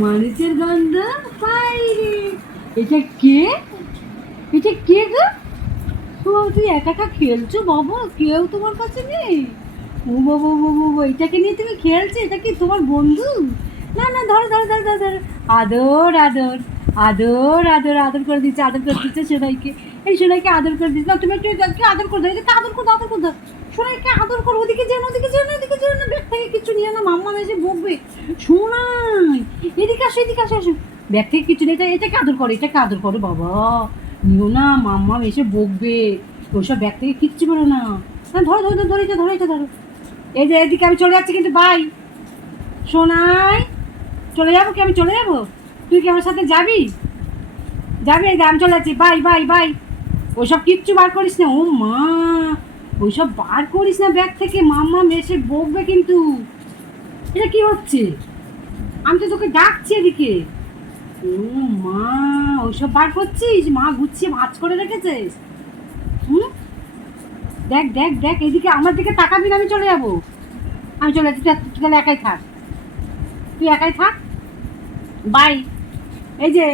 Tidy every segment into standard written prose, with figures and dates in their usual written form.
মরিচের গন্ধ পাই রে। এটা কে? এটা কে গো? তুই একা একা খেলছো বাবা, কেউ তোমার কাছে নেই? ও বাবা বাবা বাবা, এটাকে নিয়ে তুমি খেলছো? এটা কি তোমার বন্ধু? না না, ধরো ধরো ধরো ধরো ধরো। আদর আদর আদর আদর আদর করে দিচ্ছে, আদর করে দিচ্ছে সোনাইকে। এই সোনাইকে আদর করে দিচ্ছে না, তুমি একটু এটাকে আদর করে দাও, এটাকে আদর করে দাও, আদর করে দাও। সোনাইকে আদর করো, ওদিকে যেও না, ওদিকে যেও না, ওদিকে যেও না, ব্যাগ থেকে কিছু নিয়ে না, মাম্মা এসে বকবে। সোনাই, এদিকে আসো, এদিকে আসো, আসো। ব্যাগ থেকে কিছু নেই, এটাকে আদর করো, এটাকে আদর করো বাবা। নিও না, মাম্মা এসে বকবে। ওইসব ব্যাগ থেকে কিচ্ছু বেরো না। না, ধরো ধরো ধরো, এটা ধরো, এটা ধরো। এই যে এদিকে আমি চলে যাচ্ছি কিন্তু, বাই। সোনাই, চলে যাবো কি? আমি চলে যাবো? তুই কি আমার সাথে যাবি? যাবি? এই যে আমি চলে যাচ্ছি, বাই বাই বাই। ওইসব কিচ্ছু বার করিস না, ও মা। ওইসব বার করিস না ব্যাগ থেকে, মাম্মা এসে বকবে কিন্তু। এটা কি হচ্ছে? আমি তো তোকে ডাকছি এদিকে। ও মা, ওইসব বার করছিস? মা গুছিয়ে ভাঁজ করে রেখেছিস? হুম, দেখ দেখ দেখ, এদিকে আমার দিকে তাকাবি না, আমি চলে যাবো। আমি চলে যাচ্ছি, তুই তাহলে একাই থাক, তুই একাই থাক। বাই। এই যে,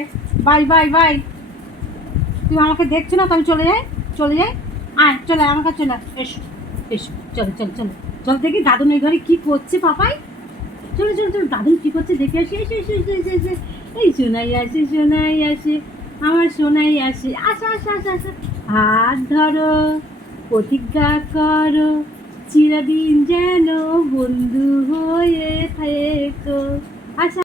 বাই বাই বাই। তুই আমাকে দেখছো না তো? আমি চলে যাই, চলে যাই। আয়, চলে আয়, আমার কাছে চলে আয়। এসো এসো, চলো চলো চলো। চল দেখি দাদুন এই ঘরে কি করছে পাপাই। চলো চলো চলো, দাদুন কি করছে দেখে আসি। এসে এসে এসে এসে এসে। এই সোনাই আসে, সোনাই আসে, আমার সোনাই আসে। আসা আসা আসা আসা। হাত ধরো, প্রতিজ্ঞা করো, চিরদিন যেন বন্ধু হয়ে থেকো। আচ্ছা।